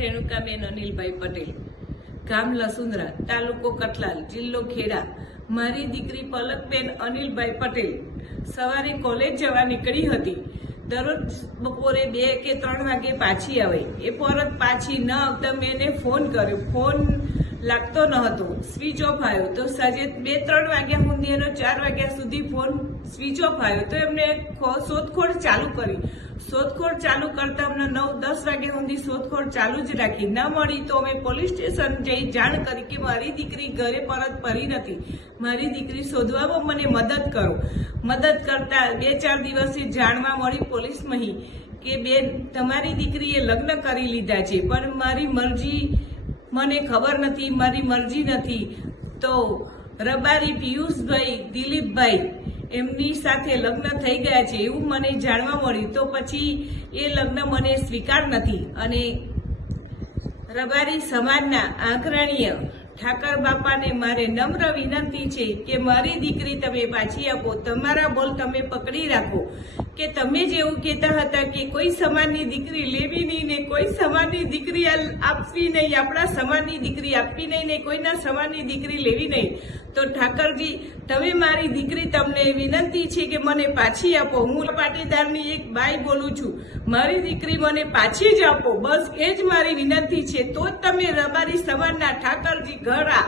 રેણુકાબેન અનિલભાઈ પટેલ, ગામ લસુંદરા, તાલુકો કટલાલ, જિલ્લો ખેડા। મારી દીકરી પલકબેન અનિલભાઈ પટેલ સવારે કોલેજ જવા નીકળી હતી। દરરોજ બપોરે 2 કે 3 વાગે પાછી આવે। એ પરત પાછી ન આવતા મેં એને ફોન કર્યો, ફોન લાગતો ન હતો, સ્વિચ ઓફ આવ્યો। તો સાંજે 2-3 વાગ્યા સુધી એનો 4 વાગ્યા સુધી ફોન સ્વિચ ઓફ આવ્યો। તો એમને શોધખોળ ચાલુ કરી। શોધખોળ ચાલુ કરતા અમને 9-10 વાગ્યા સુધી શોધખોળ ચાલુ જ રાખી। ના મળી તો અમે પોલીસ સ્ટેશન જઈ જાણ કરી કે મારી દીકરી ઘરે પરત ફરી નથી, મારી દીકરી શોધવામાં મને મદદ કરો। મદદ કરતા 2-4 દિવસે જાણવા મળી પોલીસમાં કે બેન તમારી દીકરીએ લગ્ન કરી લીધા છે, પણ મારી મરજી મને ખબર નથી, મારી મરજી નથી। તો રબારી પિયુષભાઈ દિલીપભાઈ એમની સાથે લગ્ન થઈ ગયા છે એવું મને જાણવા મળ્યું। તો પછી એ લગ્ન મને સ્વીકાર નથી અને રબારી સમાજના આગ્રણીય ઠાકર બાપાને મારે નમ્ર વિનંતી છે કે મારી દીકરી તમે પાછી આપો। તમારા બોલ તમે પકડી રાખો કે તમે જેવું કહેતા હતા કે કોઈ સમાજની દીકરી લેવી નહીં ને કોઈ સમાજની દીકરી આપવી નહીં, આપણા સમાજની દીકરી આપવી નહીં ને કોઈના સમાજની દીકરી લેવી નહીં, તો ઠાકરજી તમે મારી દીકરી તમને વિનંતી છે કે મને પાછી આપો। હું પાટીદારની એક બાઈ બોલું છું, મારી દીકરી મને પાછી જ આપો, બસ એ જ મારી વિનંતી છે। તો જ તમે રબારી સમાજના ઠાકરજી ઘર આ